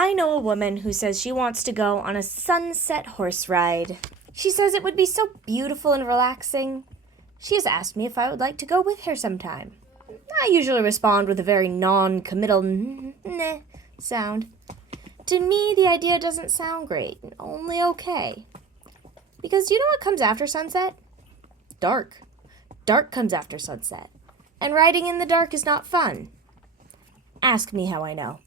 I know a woman who says she wants to go on a sunset horse ride. She says it would be so beautiful and relaxing. She has asked me if I would like to go with her sometime. I usually respond with a very non-committal "neh" sound. To me, the idea doesn't sound great, only okay. Because you know what comes after sunset? Dark. Dark comes after sunset. And riding in the dark is not fun. Ask me how I know.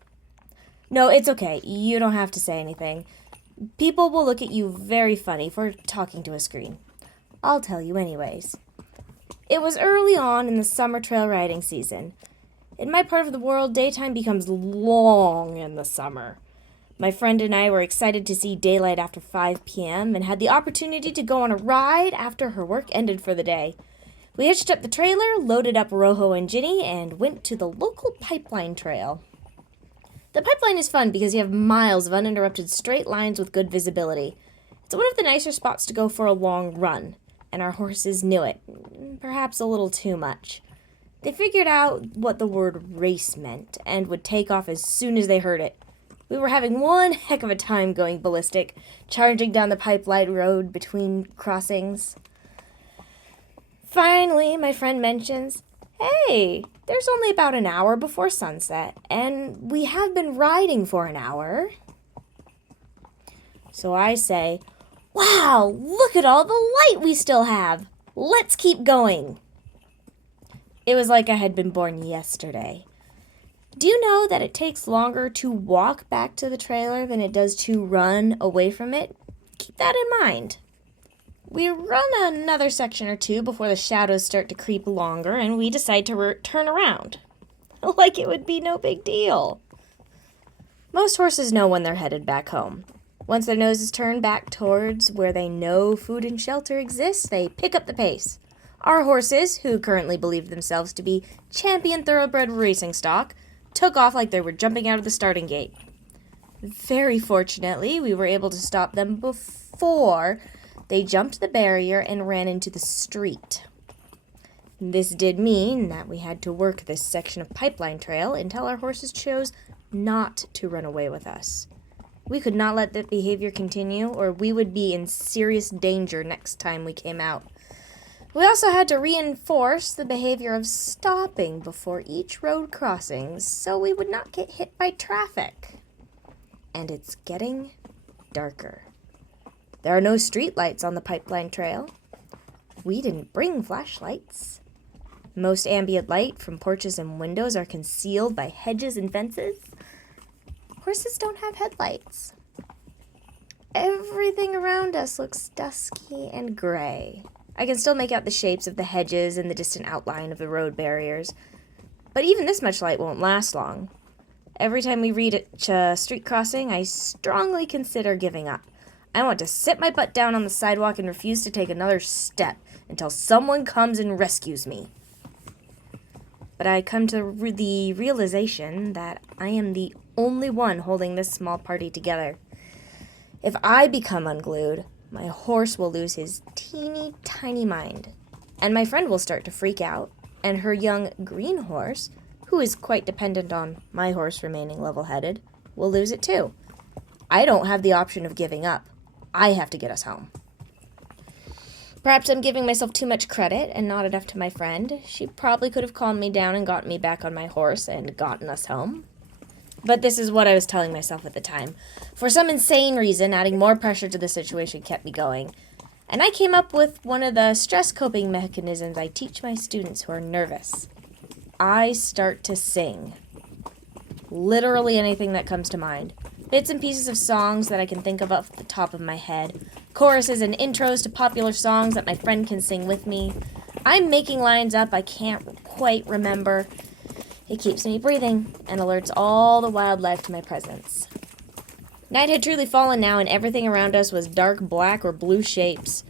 No, it's okay. You don't have to say anything. People will look at you very funny for talking to a screen. I'll tell you anyways. It was early on in the summer trail riding season. In my part of the world, daytime becomes long in the summer. My friend and I were excited to see daylight after 5 p.m. and had the opportunity to go on a ride after her work ended for the day. We hitched up the trailer, loaded up Rojo and Ginny, and went to the local pipeline trail. The pipeline is fun because you have miles of uninterrupted straight lines with good visibility. It's one of the nicer spots to go for a long run, and our horses knew it, perhaps a little too much. They figured out what the word race meant and would take off as soon as they heard it. We were having one heck of a time going ballistic, charging down the pipeline road between crossings. Finally, my friend mentions, "Hey, there's only about an hour before sunset, and we have been riding for an hour." So I say, "Wow, look at all the light we still have. Let's keep going." It was like I had been born yesterday. Do you know that it takes longer to walk back to the trailer than it does to run away from it? Keep that in mind. We run another section or two before the shadows start to creep longer, and we decide to turn around. Like it would be no big deal. Most horses know when they're headed back home. Once their noses turn back towards where they know food and shelter exists, they pick up the pace. Our horses, who currently believe themselves to be champion thoroughbred racing stock, took off like they were jumping out of the starting gate. Very fortunately, we were able to stop them before they jumped the barrier and ran into the street. This did mean that we had to work this section of pipeline trail until our horses chose not to run away with us. We could not let that behavior continue, or we would be in serious danger next time we came out. We also had to reinforce the behavior of stopping before each road crossing so we would not get hit by traffic. And it's getting darker. There are no street lights on the pipeline trail. We didn't bring flashlights. Most ambient light from porches and windows are concealed by hedges and fences. Horses don't have headlights. Everything around us looks dusky and gray. I can still make out the shapes of the hedges and the distant outline of the road barriers. But even this much light won't last long. Every time we reach a street crossing, I strongly consider giving up. I want to sit my butt down on the sidewalk and refuse to take another step until someone comes and rescues me. But I come to the realization that I am the only one holding this small party together. If I become unglued, my horse will lose his teeny tiny mind, and my friend will start to freak out, and her young green horse, who is quite dependent on my horse remaining level-headed, will lose it too. I don't have the option of giving up. I have to get us home. Perhaps I'm giving myself too much credit and not enough to my friend. She probably could have calmed me down and gotten me back on my horse and gotten us home. But this is what I was telling myself at the time. For some insane reason, adding more pressure to the situation kept me going. And I came up with one of the stress coping mechanisms I teach my students who are nervous. I start to sing. Literally anything that comes to mind. Bits and pieces of songs that I can think of off the top of my head. Choruses and intros to popular songs that my friend can sing with me. I'm making lines up I can't quite remember. It keeps me breathing and alerts all the wildlife to my presence. Night had truly fallen now, and everything around us was dark black or blue shapes.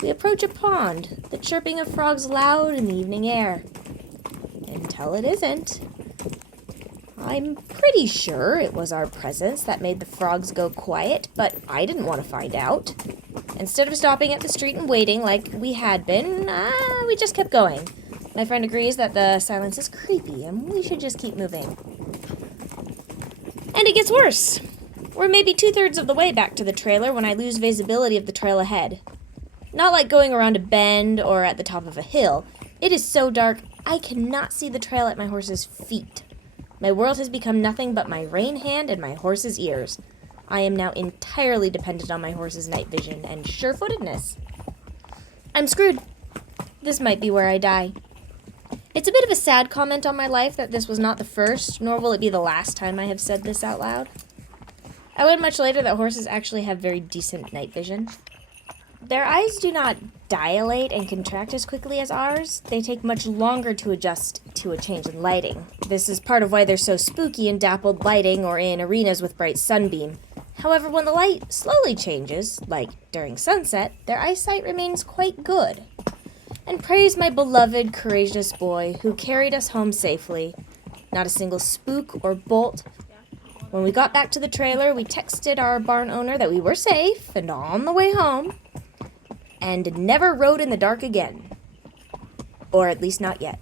We approach a pond, the chirping of frogs loud in the evening air. Until it isn't. I'm pretty sure it was our presence that made the frogs go quiet, but I didn't want to find out. Instead of stopping at the street and waiting like we had been, we just kept going. My friend agrees that the silence is creepy and we should just keep moving. And it gets worse. We're maybe 2/3 of the way back to the trailer when I lose visibility of the trail ahead. Not like going around a bend or at the top of a hill. It is so dark, I cannot see the trail at my horse's feet. My world has become nothing but my rein hand and my horse's ears. I am now entirely dependent on my horse's night vision and sure-footedness. I'm screwed. This might be where I die. It's a bit of a sad comment on my life that this was not the first, nor will it be the last time I have said this out loud. I learned much later that horses actually have very decent night vision. Their eyes do not dilate and contract as quickly as ours. They take much longer to adjust to a change in lighting. This is part of why they're so spooky in dappled lighting or in arenas with bright sunbeam. However, when the light slowly changes, like during sunset, their eyesight remains quite good. And praise my beloved, courageous boy who carried us home safely. Not a single spook or bolt. When we got back to the trailer, we texted our barn owner that we were safe and on the way home, and never rode in the dark again. Or at least not yet.